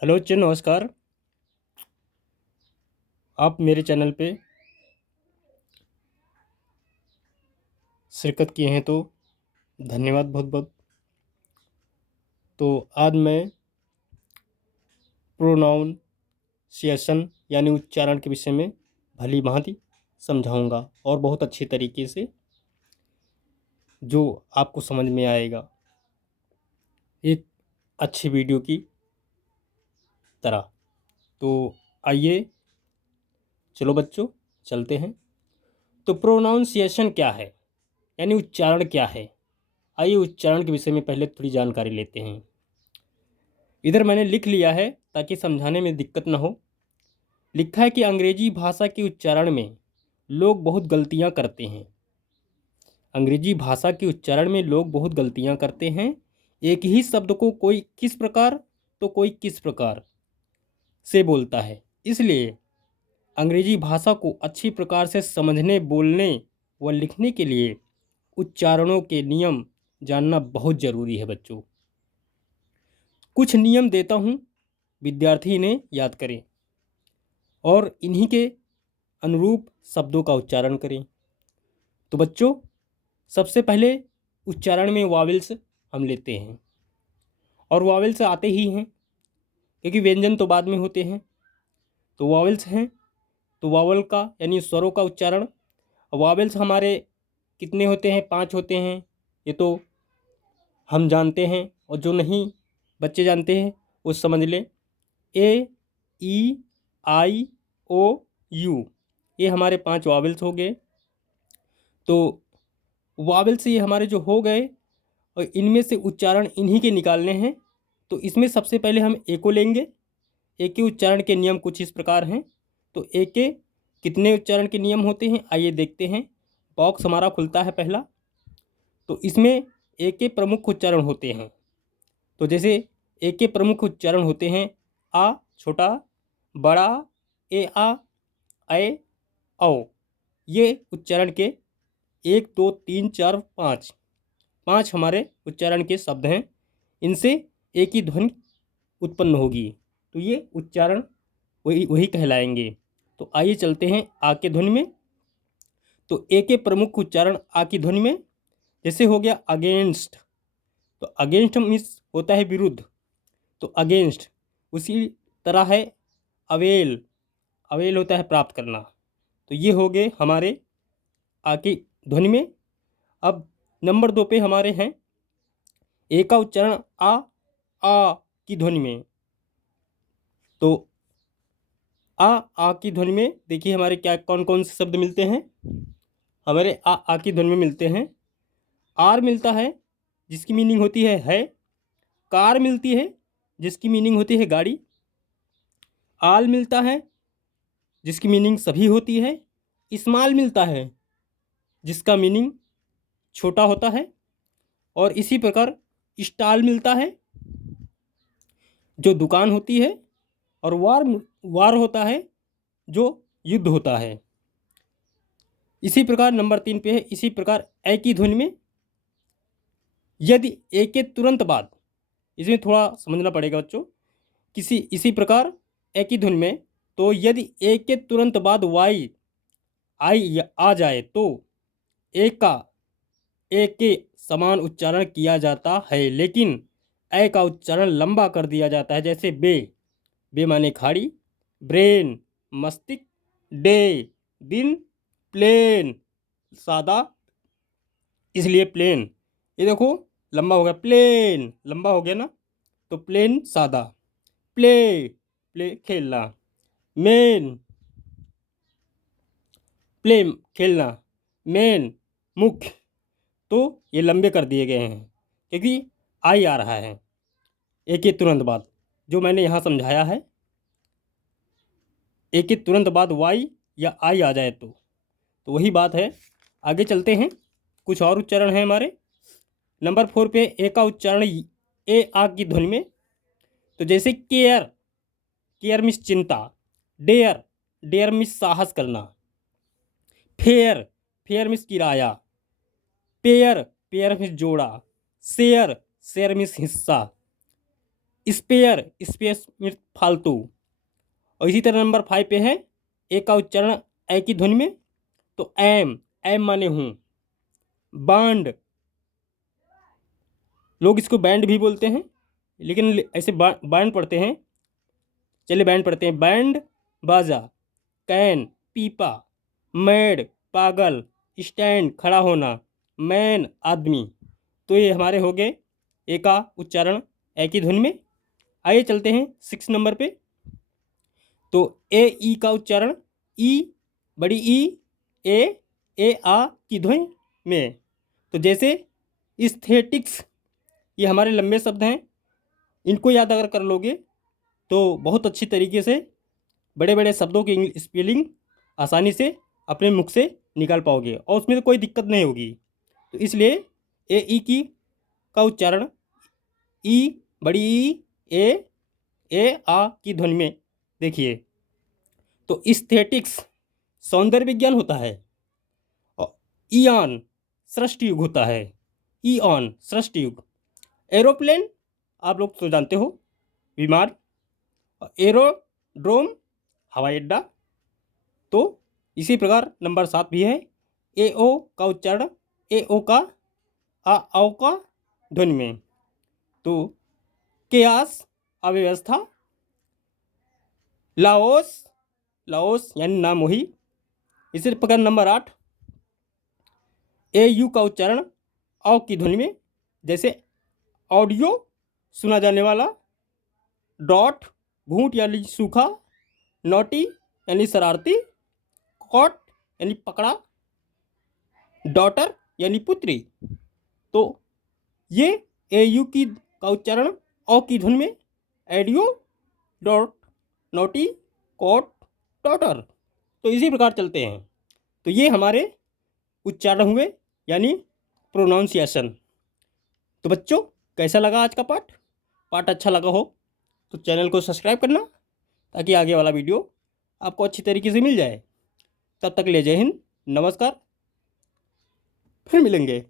Hello बच्चों, नमस्कार। आप मेरे चैनल पे शिरकत किए हैं तो धन्यवाद बहुत बहुत। तो आज मैं प्रोनाउंसिएशन यानी उच्चारण के विषय में भली भांति समझाऊंगा और बहुत अच्छे तरीके से, जो आपको समझ में आएगा एक अच्छी वीडियो की तरह। तो आइए, चलो बच्चों, चलते हैं। तो प्रोनाउंसिएशन क्या है यानी उच्चारण क्या है? आइए उच्चारण के विषय में पहले थोड़ी जानकारी लेते हैं। इधर मैंने लिख लिया है ताकि समझाने में दिक्कत ना हो। लिखा है कि अंग्रेजी भाषा के उच्चारण में लोग बहुत गलतियां करते हैं। अंग्रेजी भाषा के उच्चारण में लोग बहुत गलतियां करते हैं। एक ही शब्द को कोई किस प्रकार तो कोई किस प्रकार से बोलता है। इसलिए अंग्रेजी भाषा को अच्छी प्रकार से समझने, बोलने व लिखने के लिए उच्चारणों के नियम जानना बहुत ज़रूरी है बच्चों। कुछ नियम देता हूँ, विद्यार्थी इन्हें याद करें और इन्हीं के अनुरूप शब्दों का उच्चारण करें। तो बच्चों, सबसे पहले उच्चारण में वावेल्स हम लेते हैं, और वावेल्स आते ही हैं क्योंकि व्यंजन तो बाद में होते हैं। तो वावेल्स हैं, तो वावल का यानी स्वरों का उच्चारण। वावेल्स हमारे कितने होते हैं? 5 होते हैं। ये तो हम जानते हैं, और जो नहीं बच्चे जानते हैं वो समझ लें। ए, ई, आई, ओ, यू, ये हमारे 5 वावेल्स हो गए। तो वावेल्स ये हमारे जो हो गए, और इनमें से उच्चारण इन्हीं के निकालने हैं। तो इसमें सबसे पहले हम ए को लेंगे। ए के उच्चारण के नियम कुछ इस प्रकार हैं। तो ए के कितने उच्चारण के नियम होते हैं, आइए देखते हैं। बॉक्स हमारा खुलता है पहला। तो इसमें ए के प्रमुख उच्चारण होते हैं। तो जैसे ए के प्रमुख उच्चारण होते हैं आ छोटा, बड़ा, ए आ, ऐ, औ। ये उच्चारण के 1 2 3 4 5 5 हमारे उच्चारण के शब्द हैं। इनसे एक ही ध्वनि उत्पन्न होगी, तो ये उच्चारण वही वही कहलाएंगे। तो आइए चलते हैं आ के ध्वनि में। तो ए के प्रमुख उच्चारण आ की ध्वनि में जैसे हो गया अगेंस्ट। तो अगेंस्ट मीन्स होता है विरुद्ध, तो अगेंस्ट। उसी तरह है अवेल। अवेल होता है प्राप्त करना। तो ये हो गए हमारे आ की ध्वनि में। अब नंबर 2 पे हमारे हैं ए का उच्चारण आ की ध्वनि में। तो आ की ध्वनि में देखिए हमारे क्या कौन कौन से शब्द मिलते हैं। हमारे आ की ध्वनि में मिलते हैं आर मिलता है, जिसकी मीनिंग होती है। कार मिलती है, जिसकी मीनिंग होती है गाड़ी। आल मिलता है, जिसकी मीनिंग सभी होती है। स्मॉल मिलता है, जिसका मीनिंग छोटा होता है। और इसी प्रकार स्टॉल मिलता है, जो दुकान होती है। और वार वार होता है, जो युद्ध होता है। इसी प्रकार नंबर 3 पे है, इसी प्रकार ए की ध्वनि में यदि ए के तुरंत बाद, इसमें थोड़ा समझना पड़ेगा बच्चों, इसी प्रकार ए की ध्वनि में, तो यदि ए के तुरंत बाद वाई आई आ जाए तो ए का ए के समान उच्चारण किया जाता है, लेकिन ए का उच्चारण लंबा कर दिया जाता है। जैसे बे, बे माने खाड़ी। ब्रेन मस्तिष्क। डे दिन। प्लेन सादा, इसलिए प्लेन। ये देखो लंबा हो गया, प्लेन लंबा हो गया ना, तो प्लेन सादा। प्ले, प्ले खेलना। मेन, प्ले खेलना। मेन मुख्य। तो ये लंबे कर दिए गए हैं क्योंकि आई आ रहा है एक के तुरंत बाद, जो मैंने यहाँ समझाया है। एक के तुरंत बाद वाई या आई आ जाए तो वही बात है। आगे चलते हैं, कुछ और उच्चारण है हमारे। नंबर 4 पे ए का उच्चारण ए आ की ध्वनि में। तो जैसे केयर, केयर मिस चिंता। डेयर, डेयर मिस साहस करना। फेयर, फेयर मिस किराया। पेयर, पेयर मिस जोड़ा। शेयर, शेयर मिस हिस्सा। स्पेयर, स्पेस मीन्स फालतू। और इसी तरह नंबर 5 पे है ए का उच्चारण ए की ध्वनि में, तो एम, एम माने हूँ। बांड, लोग इसको बैंड भी बोलते हैं, लेकिन ऐसे बैंड पढ़ते हैं। चलिए बैंड पढ़ते हैं। बैंड बाजा, कैन पीपा, मैड पागल, स्टैंड खड़ा होना, मैन आदमी। तो ये हमारे हो गए ए का उच्चारण ए की ध्वनि में। आइए चलते हैं 6 नंबर पे। तो ए ई का उच्चारण ई, बड़ी ई, ए आ की ध्वनि में। तो जैसे इस्थेटिक्स, ये हमारे लंबे शब्द हैं, इनको याद अगर कर लोगे तो बहुत अच्छी तरीके से बड़े बड़े शब्दों की स्पेलिंग आसानी से अपने मुख से निकाल पाओगे और उसमें कोई दिक्कत नहीं होगी। तो इसलिए ए ई की का उच्चारण ई, बड़ी ई, ए आ की ध्वनि में। देखिए, तो इस्थेटिक्स सौंदर्य विज्ञान होता है, और ईऑन सृष्टि युग होता है। ईऑन सृष्टि युग। एरोप्लेन आप लोग तो जानते हो, विमान। एरोड्रोम हवाई अड्डा। तो इसी प्रकार नंबर 7 भी है। ए ओ का उच्चारण ए ओ का आ औ का ध्वनि में। तो केयास अव्यवस्था। लाओस, लाओस यानी नामोही। इसी प्रकार नंबर 8 ए यू का उच्चारण औ की ध्वनि में। जैसे ऑडियो सुना जाने वाला, डॉट घूंट यानी सूखा, नोटी यानी शरारती, कॉट यानी पकड़ा, डॉटर यानी पुत्री। तो ये ए यू की का उच्चारण औ की ध्वनि में। Audio, dot, naughty, caught, daughter. तो इसी प्रकार चलते हैं। तो ये हमारे उच्चारण हुए, यानी प्रोनाउंसिएशन। तो बच्चों, कैसा लगा आज का पाठ? पाठ अच्छा लगा हो तो चैनल को सब्सक्राइब करना, ताकि आगे वाला वीडियो आपको अच्छी तरीके से मिल जाए। तब तक ले जय हिंद, नमस्कार, फिर मिलेंगे।